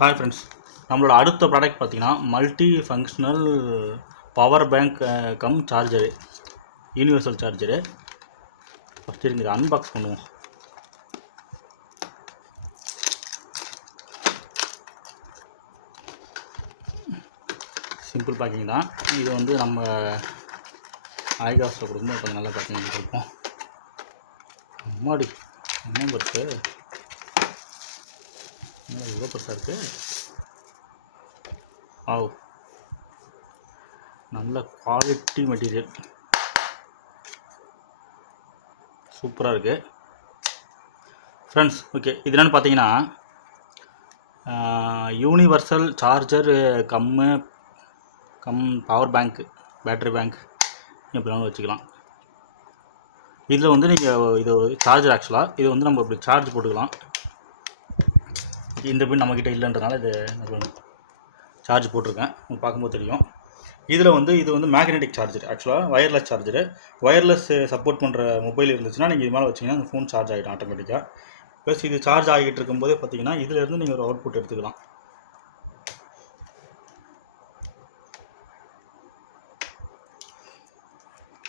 Hi friends, நம்மளோட அடுத்த product பார்த்தீங்கன்னா multi functional power bank come charger, universal charger. First இதை அன்பாக்ஸ் பண்ணுவோம். சிம்பிள் பேக்கிங் தான் இது. வந்து நம்ம ஐகாஸில் கொடுக்கும்போது கொஞ்சம் நல்லா பேக்கிங் கொடுப்போம். அம்மாடி என்ன பர்ஸு இவ்வளோ பெருசாக இருக்குது. ஆவ், நல்ல குவாலிட்டி மெட்டீரியல், சூப்பராக இருக்குது ஃப்ரெண்ட்ஸ். ஓகே, இது என்னென்னு பார்த்தீங்கன்னா universal charger come power bank, battery bank எப்படினாலும் வச்சுக்கலாம். இதில் வந்து நீங்கள் இது சார்ஜர், ஆக்சுவலாக இது வந்து நம்ம இப்படி சார்ஜ் போட்டுக்கலாம். இந்த பின் நம்மக்கிட்ட இல்லைன்றனால இது சார்ஜ் போட்டிருக்கேன், உங்களுக்கு பார்க்கும்போது தெரியும். இதில் வந்து இது வந்து மேக்னெட்டிக் சார்ஜர், ஆக்சுவலாக ஒயர்லெஸ் சார்ஜரு. ஒயர்லெஸ் சப்போர்ட் பண்ணுற மொபைல் இருந்துச்சுன்னா நீங்கள் இது மேலே வச்சிங்கன்னா அந்த ஃபோன் சார்ஜ் ஆகிடும் ஆட்டோமேட்டிக்காக. ப்ளஸ் இது சார்ஜ் ஆகிட்டு இருக்கும்போதே பார்த்தீங்கன்னா இதிலேருந்து நீங்கள் ஒரு அவுட்புட் எடுத்துக்கலாம்.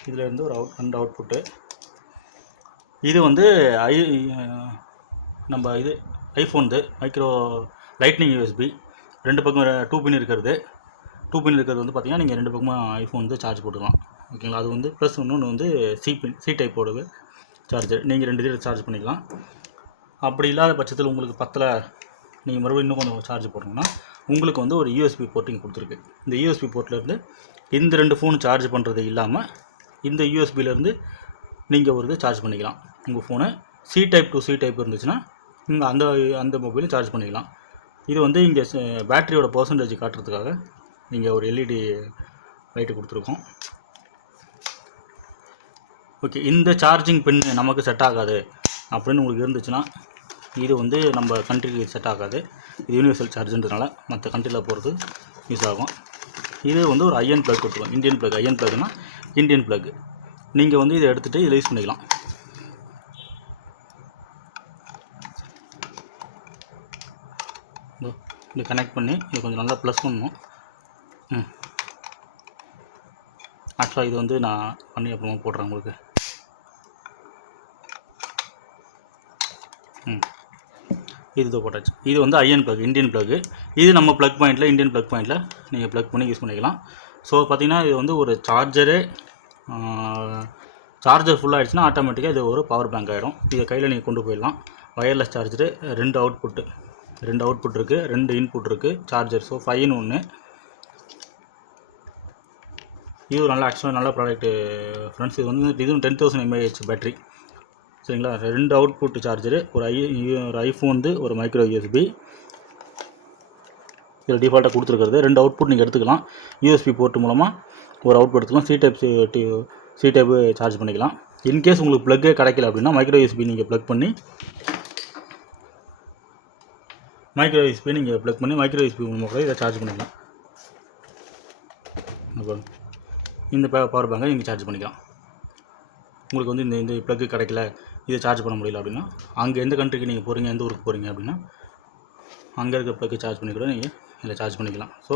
இதிலேருந்து ஒரு ரெண்டு அவுட்புட்டு. இது வந்து நம்ம இது ஐஃபோன் மைக்ரோ லைட்னிங் யூஎஸ்பி, ரெண்டு பக்கம் 2 பின் இருக்கிறது. 2 பின் இருக்கிறது வந்து பார்த்திங்கன்னா நீங்கள் ரெண்டு பக்கமாக ஐஃபோன் வந்து சார்ஜ் போட்டுக்கலாம், ஓகேங்களா. அது வந்து ப்ளஸ் இன்னொன்று வந்து சி டைப்போட சார்ஜர், நீங்கள் 2 இதில் சார்ஜ் பண்ணிக்கலாம். அப்படி இல்லாத பட்சத்தில் உங்களுக்கு பத்தலை, நீங்கள் மறுபடியும் இன்னும் கொஞ்சம் சார்ஜ் போட்டோம்னா உங்களுக்கு வந்து ஒரு யூஎஸ்பி போர்ட்டிங் கொடுத்துருக்கு. இந்த யூஎஸ்பி போர்ட்லேருந்து இந்த 2 ஃபோன் சார்ஜ் பண்ணுறது இல்லாமல் இந்த யூஎஸ்பியிலேருந்து நீங்கள் ஒரு இது சார்ஜ் பண்ணிக்கலாம். உங்கள் phone C type to C type இருந்துச்சுன்னா நீங்கள் அந்த மொபைலும் சார்ஜ் பண்ணிக்கலாம். இது வந்து இங்கே பேட்டரியோட பர்சன்டேஜ் காட்டுறதுக்காக நீங்கள் ஒரு எல்இடி லைட்டு கொடுத்துருக்கோம். ஓகே, இந்த சார்ஜிங் பின் நமக்கு செட் ஆகாது அப்படின்னு உங்களுக்கு இருந்துச்சுன்னா இது வந்து நம்ம கண்ட்ரிக்கு செட் ஆகாது. இது யூனிவர்சல் சார்ஜுன்றதுனால மற்ற கண்ட்ரியில் போகிறது யூஸ் ஆகும். இது வந்து ஒரு ஐஎன் ப்ளக் கொடுத்துருக்கோம், இந்தியன் ப்ளக். ஐஎன் ப்ளக்னா இந்தியன் ப்ளக். நீங்கள் வந்து இதை எடுத்துகிட்டு இதில் யூஸ் பண்ணிக்கலாம். இது கனெக்ட் பண்ணி இது கொஞ்சம் நல்லா ப்ளஸ் பண்ணணும். ஆக்சுவலாக இது வந்து நான் பண்ணி அப்புறமா போடுறேன் உங்களுக்கு. இது போட்டாச்சு. இது வந்து ஐஎன் ப்ளக், இந்தியன் ப்ளக்கு. இது நம்ம ப்ளக் பாயிண்ட்டில், இந்தியன் ப்ளக் பாயிண்ட்டில் நீங்கள் ப்ளக் பண்ணி யூஸ் பண்ணிக்கலாம். ஸோ பார்த்திங்கன்னா இது வந்து ஒரு சார்ஜர் ஃபுல்லாகிடுச்சுன்னா ஆட்டோமேட்டிக்காக இது ஒரு பவர் பேங்க் ஆகிடும். இதை கையில் நீங்கள் கொண்டு போயிடலாம். ஒயர்லெஸ் சார்ஜரு, 2 அவுட்புட் இருக்குது, 2 இன்புட் இருக்குது சார்ஜர். So 5 in 1. இது நல்ல ஆக்சுவலாக நல்ல ப்ராடக்ட்டு ஃப்ரெண்ட்ஸ். இது வந்து இதுவும் 10,000 mAh பேட்ரி, சரிங்களா. 2 அவுட்புட் சார்ஜரு, ஒரு ஐஃபோன், ஒரு மைக்ரோ யூஎஸ்பி இதில் டிஃபால்ட்டாக கொடுத்துருக்கிறது. 2 அவுட்புட் நீங்கள் எடுத்துக்கலாம். யூஎஸ்பி போர்ட் மூலமாக ஒரு அவுட்புட் எடுத்துக்கலாம். சி டைப்பு சார்ஜ் பண்ணிக்கலாம். இன்கேஸ் உங்களுக்கு ப்ளக்கே கிடைக்கல அப்படின்னா மைக்ரோ யூஎஸ்பி நீங்கள் ப்ளக் பண்ணி மைக்ரோ யூஎஸ்பி மூலமாக கூட இதை சார்ஜ் பண்ணிக்கலாம். இந்த பவர் பேங்கை நீங்கள் சார்ஜ் பண்ணிக்கலாம். உங்களுக்கு வந்து இந்த ப்ளக்கு கிடைக்கல, இதை சார்ஜ் பண்ண முடியல அப்படின்னா அங்கே எந்த கண்ட்ரிக்கு நீங்கள் போகிறீங்க, எந்த ஊருக்கு போகிறீங்க அப்படின்னா அங்கே இருக்க ப்ளக்கு சார்ஜ் பண்ணி கூட நீங்கள் இதில் சார்ஜ் பண்ணிக்கலாம். ஸோ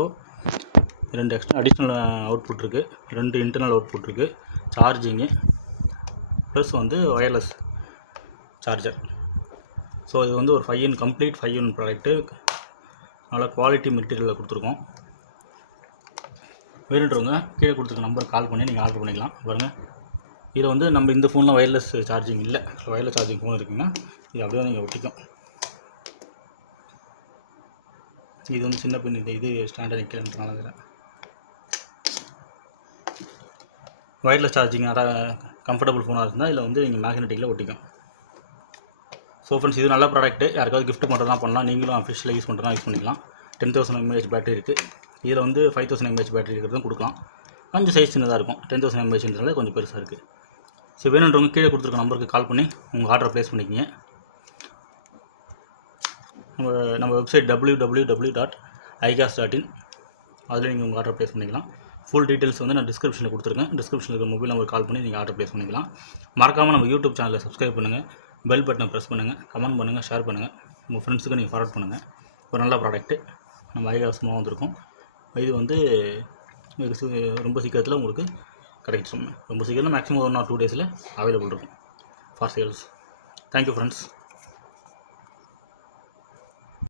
2 எக்ஸ்ட்ரா அடிஷ்னல் அவுட்புட் இருக்குது, 2 இன்டர்னல் அவுட்புட் இருக்குது, சார்ஜிங்கு ப்ளஸ் வந்து ஒயர்லெஸ் சார்ஜர். ஸோ இது வந்து ஒரு 5 in கம்ப்ளீட் 5 in ப்ராடக்ட்டு. நல்லா குவாலிட்டி மெட்டீரியலில் கொடுத்துருக்கோம். வேணுன்றவங்க கீழே கொடுத்துருக்க நம்பருக்கு கால் பண்ணி நீங்கள் ஆர்டர் பண்ணிக்கலாம். பாருங்கள், இதில் வந்து நம்ம இந்த ஃபோனில் ஒயர்லெஸ் சார்ஜிங் இல்லை. ஒயர்லெஸ் சார்ஜிங் ஃபோன் இருக்குங்கன்னா இது அப்படியே நீங்கள் ஒட்டிக்கும். இது வந்து சின்ன பின், இது ஸ்டாண்டர்ட் நிற்கிறதுனால இதில் ஒயர்லெஸ் சார்ஜிங் கம்ஃபர்டபுள் ஃபோனாக இருந்தால் இதில் வந்து நீங்கள் மேக்னெட்டிக்கில் ஒட்டிக்கும். ஸோ ஃப்ரெண்ட்ஸ், இது நல்ல ப்ராடக்ட்டு. யாருக்காவது கிஃப்ட் பண்ணுறதா பண்ணலாம், நீங்களும் அஃபிஷியலாக யூஸ் பண்ணுறதா யூஸ் பண்ணிக்கலாம். 10,000 mAh பேட்டரி இருக்குது. இதில் வந்து 5,000 mAh பேட்டரி இருக்கிறதும் கொடுக்கலாம். கொஞ்சம் சைஸ் சின்னதாக இருக்கும், 10,000 mAhன்றதுனால கொஞ்சம் பெருசாக இருக்குது. ஸோ வேணுன்றவங்க கீழே கொடுத்துருக்க நம்பருக்கு கால் பண்ணி உங்கள் ஆர்டரை ப்ளேஸ் பண்ணிக்கிங்க. நம்ம வெப்சைட் www.igas.in, அதில் நீங்கள் உங்கள் ஆர்டர் ப்ளேஸ் பண்ணிக்கலாம். ஃபுல் டீட்டெயில்ஸ் வந்து நான் டிஸ்கிரிப்ஷனில் கொடுத்துருக்கேன். டிஸ்கிரிப்ஷனில் இருக்க மொபைல் நம்பர் கால் பண்ணி நீங்கள் ஆர்டர் ப்ளேஸ் பண்ணிக்கலாம். மறக்காமல் நம்ம யூடியூப் சேனலை சப்ஸ்கிரைப் பண்ணுங்கள், பெல் பட்டனை ப்ரெஸ் பண்ணுங்கள், கமெண்ட் பண்ணுங்கள், ஷேர் பண்ணுங்கள், உங்கள் ஃப்ரெண்ட்ஸுக்கு நீங்கள் ஃபார்வர்ட் பண்ணுங்கள். ஒரு நல்ல ப்ராடக்ட்டு நம்ம ஐகாசமாக வந்திருக்கோம். இது வந்து ரொம்ப சீக்கிரத்தில் உங்களுக்கு கிடைக்கும். ரொம்ப சீக்கிரம் மேக்ஸிமம் 1 or 2 டேஸில் அவைலபிள் இருக்கும் ஃபார் சேல்ஸ். Thank you friends.